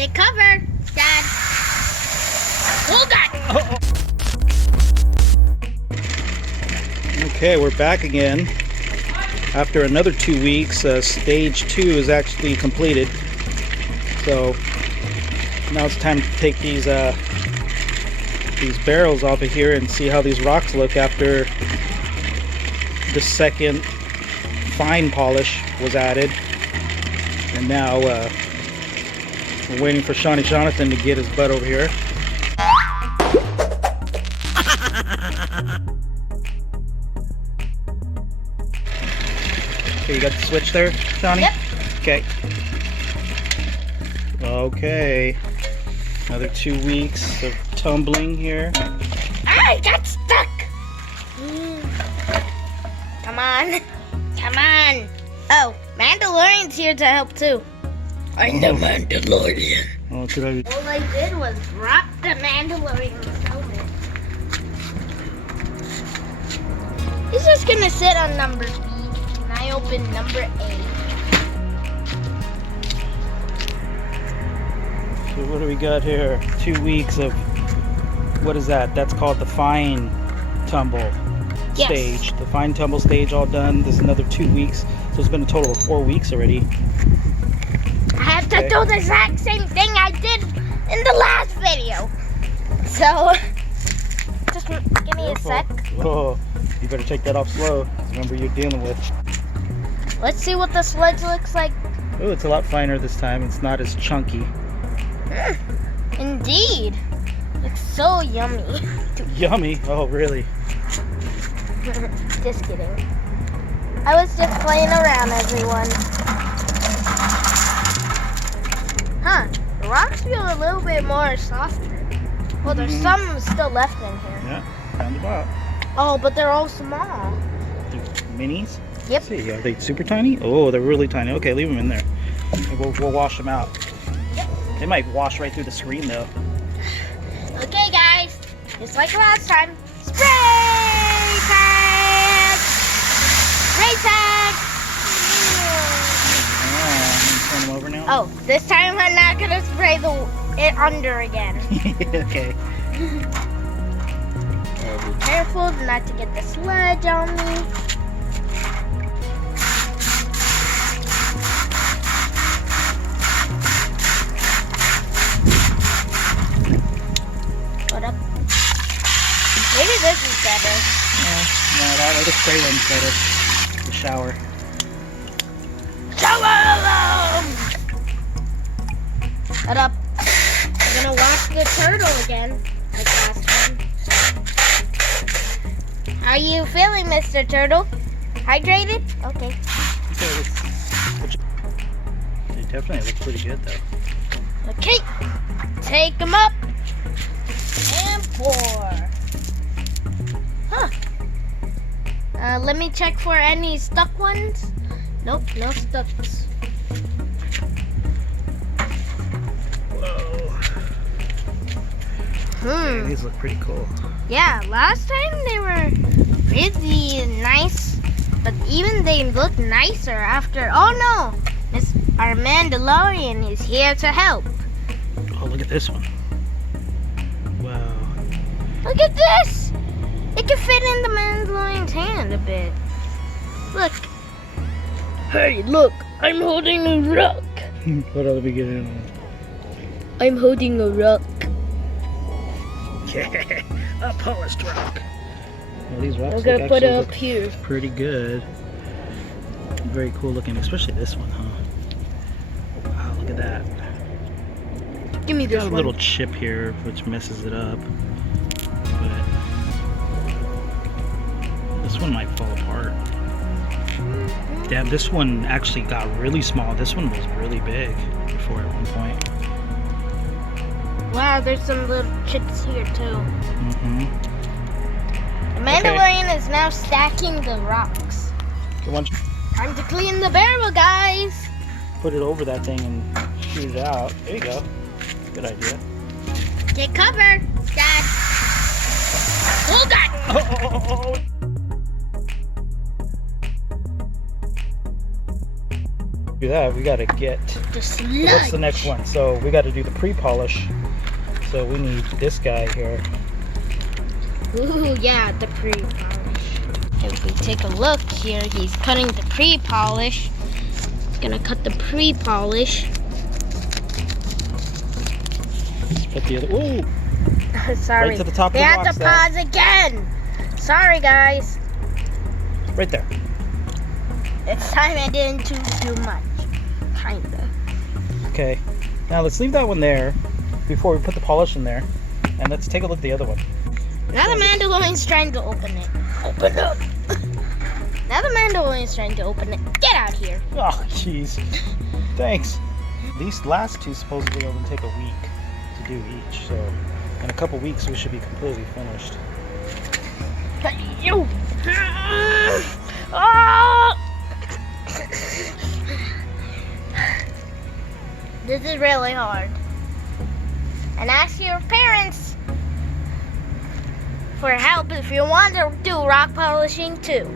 Get cover, Dad. Hold on. Okay, we're back again. After another 2 weeks, stage 2 is actually completed. So now it's time to take these barrels off of here and see how these rocks look after the second fine polish was added. And now we're waiting for Shawnathon to get his butt over here. Okay, you got the switch there, Shawny? Yep. Okay. Okay. Another 2 weeks of tumbling here. I got stuck. Come on. Come on. Oh, Mandalorian's here to help too. I'm the Mandalorian. Oh, should I? All I did was drop the Mandalorian's helmet. He's just gonna sit on number B, and I open number A. So what do we got here? 2 weeks of, what is that? That's called the fine tumble stage. The fine tumble stage all done. There's another 2 weeks. So it's been a total of 4 weeks already. I have to do the exact same thing I did in the last video. So, just give me a sec. Oh, you better take that off slow. Remember you're dealing with. Let's see what the sledge looks like. Oh, it's a lot finer this time. It's not as chunky. Indeed. Looks so yummy. Yummy? Oh, really? Just kidding. I was just playing around, everyone. Huh. The rocks feel a little bit more softer. Well, there's some still left in here. Yeah, found about. Oh, but they're all small. They're minis? Yep. Let's see, are they super tiny? Oh, they're really tiny. Okay, leave them in there. We'll wash them out. Yep. They might wash right through the screen, though. Okay, guys. Just like last time. Spray tag! Spray tag! Turn them over now? Oh, this time I'm not going to spray it under again. Okay. Be careful not to get the sludge on me. What up? Maybe this is better. No, the spray one's better. The shower. Shower alarm! Shut up. I'm gonna wash the turtle again, like last time. How are you feeling, Mr. Turtle? Hydrated? Okay. They definitely look pretty good, though. Okay. Take them up and pour. Huh. Let me check for any stuck ones. Nope, no stucks. Yeah, these look pretty cool. Yeah, last time they were really nice, but even they look nicer after. Oh no! Our Mandalorian is here to help. Oh, look at this one. Wow. Look at this! It can fit in the Mandalorian's hand a bit. Look. Hey, look! I'm holding a rock. Hold on, let me get in. I'm holding a rock. Yeah, a polished rock. Well, these rocks I'm gonna put it up here. Pretty good. Very cool looking, especially this one, huh? Wow, look at that. Give me this Got a one. little chip here, which messes it up. But this one might fall apart. Damn, this one actually got really small. This one was really big before at one point. Wow, there's some little chips here too. Mm-hmm. The Mandalorian is now stacking the rocks. Good one. Time to clean the barrel, guys. Put it over that thing and shoot it out. There you go. Good idea. Get cover, Dad. Hold on. Oh. Do that, we gotta get The sludge. what's the next one? So we gotta do the pre-polish. So we need this guy here. Ooh, yeah, the pre-polish. If we take a look here, he's cutting the pre-polish. He's gonna cut the pre-polish. Let's put the other. Ooh! Sorry. Right to the top of we the had box, to pause again. Sorry, guys. Right there. This time I didn't do much. Kinda. Okay. Now let's leave that one there before we put the polish in there. And let's take a look at the other one. Now the Mandalorian's trying to open it. Open up. Now the Mandalorian's trying to open it. Get out here. Oh, jeez. Thanks. These last two supposedly only take a week to do each. So in a couple weeks we should be completely finished. You. Oh! This is really hard. And ask your parents for help if you want to do rock polishing too.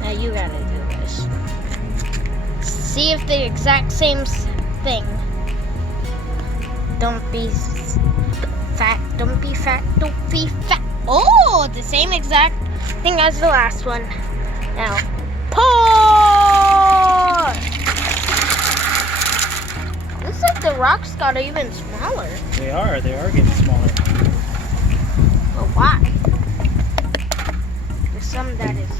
Now you gotta do this. See if the exact same thing. Don't be fat, don't be fat, don't be fat. Oh, the same exact thing as the last one. Now, pour! Looks like the rocks got even smaller. They are getting smaller. But why? There's some that is.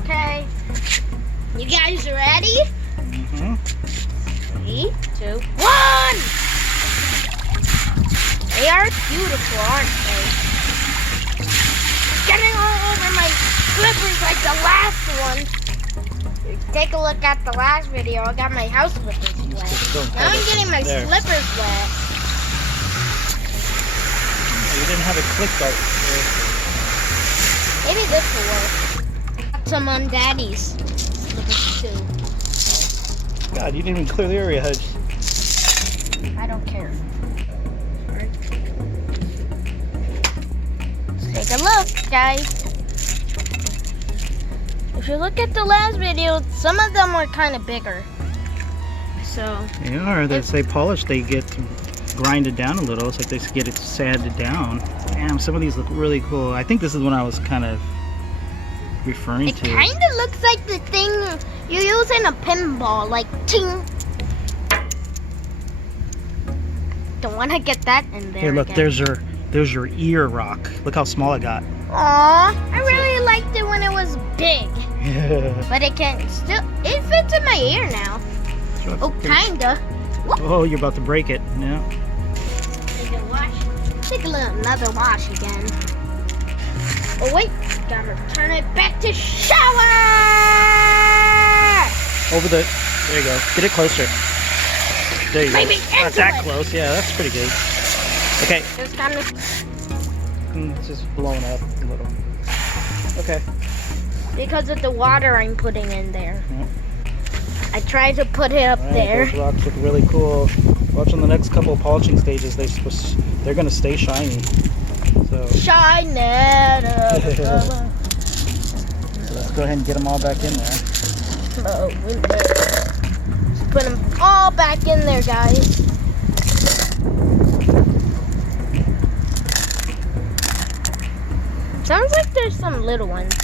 Okay. You guys ready? Mm-hmm. 3, 2, 1! They are beautiful, aren't they? Getting all over my slippers like the last one. Take a look at the last video. I got my house slippers wet. Now I'm getting my slippers wet. You didn't have a click art. Maybe this will work. Got some on Daddy's slippers too. God, you didn't even clear the area, Hudge. I don't care. Let's take a look, guys. If you look at the last video, some of them were kind of bigger. So They are. They say polish, they get grinded down a little. It's like they get it sanded down. Damn, some of these look really cool. I think this is what I was kind of referring it to. kind of looks like the thing you use in a pinball, like ting. Don't want to get that in there. Here, look, again. there's your ear rock. Look how small it got. Aw, I really liked it when it was big. But it it fits in my ear now. Oh, kinda. Oh, you're about to break it. Yeah. Take a wash. Take another wash again. Oh wait, gotta turn it back to shower. There you go. Get it closer. There you Maybe go. Not that into it. close. Yeah, that's pretty good. Okay. Just kind of. It's just blowing up a little. Okay. Because of the water I'm putting in there. Yep. I tried to put it up there. Those rocks look really cool. Watch on the next couple of polishing stages. They're gonna stay shiny. So Shine it. so let's go ahead and get them all back in there. Oh, we Let's put them all back in there, guys. Sounds like there's some little ones.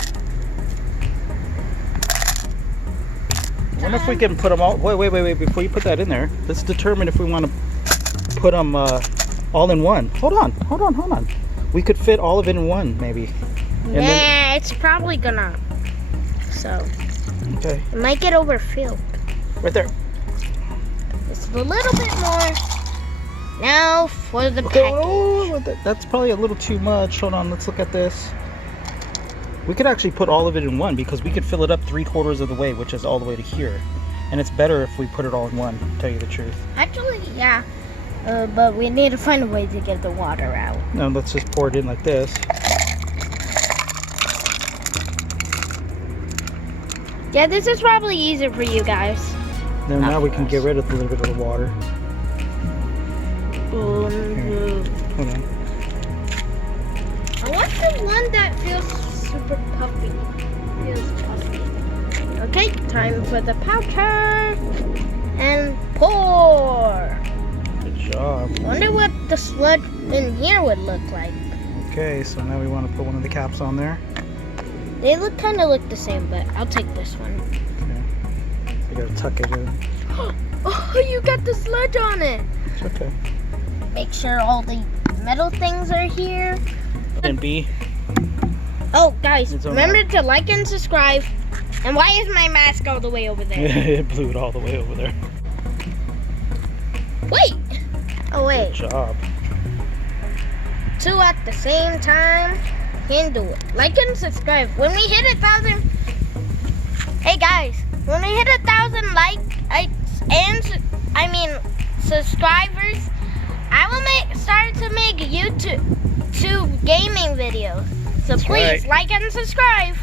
I wonder if we can put them all. Wait. Before you put that in there, let's determine if we want to put them all in one. Hold on. We could fit all of it in one, maybe. Nah, it's probably gonna. So. Okay. It might get overfilled. Right there. Just a little bit more. Now for the package. Oh, that's probably a little too much. Hold on, let's look at this. We could actually put all of it in one because we could fill it up 3/4 of the way, which is all the way to here. And it's better if we put it all in one, to tell you the truth. Actually, yeah. But we need to find a way to get the water out. No, let's just pour it in like this. Yeah, this is probably easier for you guys. Then now we can get rid of a little bit of the water. Hold on. the one that feels super puffy. Feels puffy. Okay, time for the powder. And pour. Good job. Wonder what the sludge in here would look like. Okay, so now we want to put one of the caps on there. They kind of look the same, but I'll take this one. Okay. You gotta tuck it in. Oh, you got the sludge on it. It's okay. Make sure all the metal things are here. And B. Oh, guys, It's on remember to like and subscribe. And why is my mask all the way over there? It blew it all the way over there. Wait. Oh, wait. Good job. Two at the same time. Can do it. Like and subscribe. When we hit 1,000. Hey, guys. When we hit 1,000 likes and subscribers, I will start to make YouTube gaming videos. So That's please right. like and subscribe.